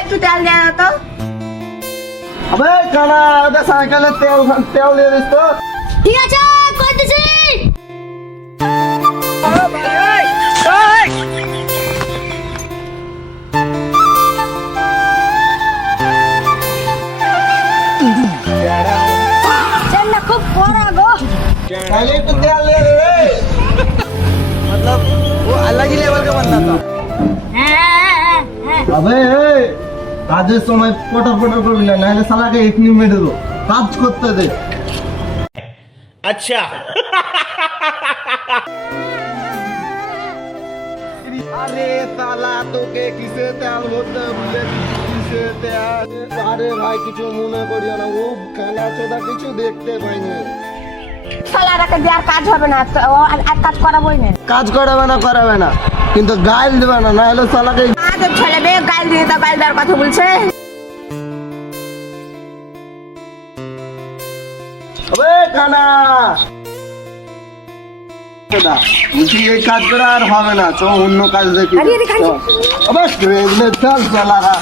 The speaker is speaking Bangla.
একটু তেল দেওয়া তো। আবে কানা ওটা সাইকেলে তেল দিয়ে দিস তো। ঠিক আছে করতেছি। তেলটা খুব কড়া গো। पहले तो तेल ले रे मतलब वो अलग ही लेवल का बंदा था। अबे কাজের সময় পটর পটর করবি না, নাহলে শালাকে এখনি মেরে দেবো। কাজ করতে দে। अच्छा আরে শালা তোকে কিসে তেল ভরতে বলে কিসে তেল? আরে ভাই কিছু মনে করিও না, ও খানা চোদা কিছু দেখতে পাইনি। শালাটাকে দিয়ে আর কাজ হবে না, তো ও আর কাজ করাবোই না। কাজ করাবে না কিন্তু গাইল দেবে না, নাহলে শালাকে আজ ছেলে মেয়ে গাল দিয়ে তো গাল দেওয়ার কথা বলছে। আবে কানা বলছি এই কাজ করে আর হবে না, চ অন্য কাজ দেখি। আরে, আরে, কাজ- আবে চল শালারা।